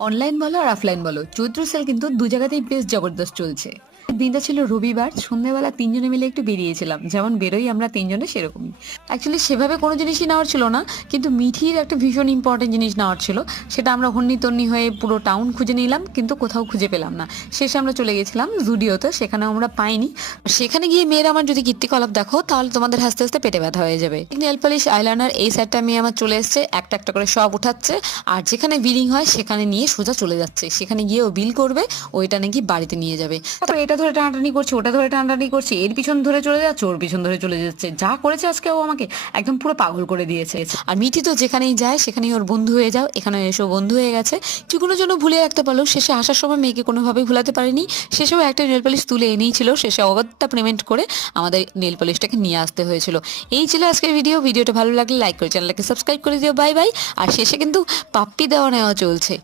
Online বলো আর offline বলো, চৈত্র sell কিন্তু দু জায়গাতেই বেশ জবরদস্ত চলছে। দিনটা ছিল রবিবার, সন্ধ্যাবেলা তিনজনে মিলে একটু বেরিয়েছিলাম, যেমন বেরোই আমরা তিনজনে সেরকমই। অ্যাকচুয়ালি সেভাবে কোনো জিনিসই নেওয়ার ছিল না, কিন্তু মিঠির একটা ভীষণ ইম্পর্টেন্ট জিনিস নেওয়ার ছিল। সেটা আমরা হন্নি তন্নি হয়ে পুরো টাউন খুঁজে নিলাম, কিন্তু কোথাও খুঁজে পেলাম না। শেষে আমরা চলে গেছিলাম জুডিওতে, সেখানেও আমরা পাইনি। সেখানে গিয়ে মেয়ের আমার যদি কীর্তিকলাপ দেখো তাহলে তোমাদের হাসতে হাসতে পেটে ব্যথা হয়ে যাবে। নেল পলিশ, আইলাইনার, এই সেটটা মেয়ে আমার চলে এসছে, একটা একটা করে সব উঠাচ্ছে। আর যেখানে বিলিং হয় সেখানে নিয়ে সোজা চলে যাচ্ছে, সেখানে গিয়ে ও বিল করবে, ওইটা নাকি বাড়িতে নিয়ে যাবে। তারপর এটা ধরে টানাটানি করছে, ওটা ধরে টানাটানি করছে, এর পিছন ধরে চলে যাচ্ছে, ওর পিছন ধরে চলে যাচ্ছে। যা করেছে আজকে ও আমাকে একদম পুরো পাগল করে দিয়েছে। আর মিঠি তো যেখানেই যায় সেখানেই ওর বন্ধু হয়ে যাও, এখানে এসেও বন্ধু হয়ে গেছে। কিছুগুলোর জন্য ভুলে রাখতে পারলো, শেষে আসার সময় মেয়েকে কোনোভাবেই ভুলাতে পারেনি। শেষেও একটা নেল পলিশ তুলে এনেই ছিল, শেষে অগত্যা পেমেন্ট করে আমাদের নেল পলিশটাকে নিয়ে আসতে হয়েছিল। এই ছিল আজকের ভিডিওটা ভালো লাগলে লাইক করে চ্যানেলটাকে সাবস্ক্রাইব করে দিও। Bye bye. আর শেষে কিন্তু পাপ্পি দেওয়া নেওয়া চলছে।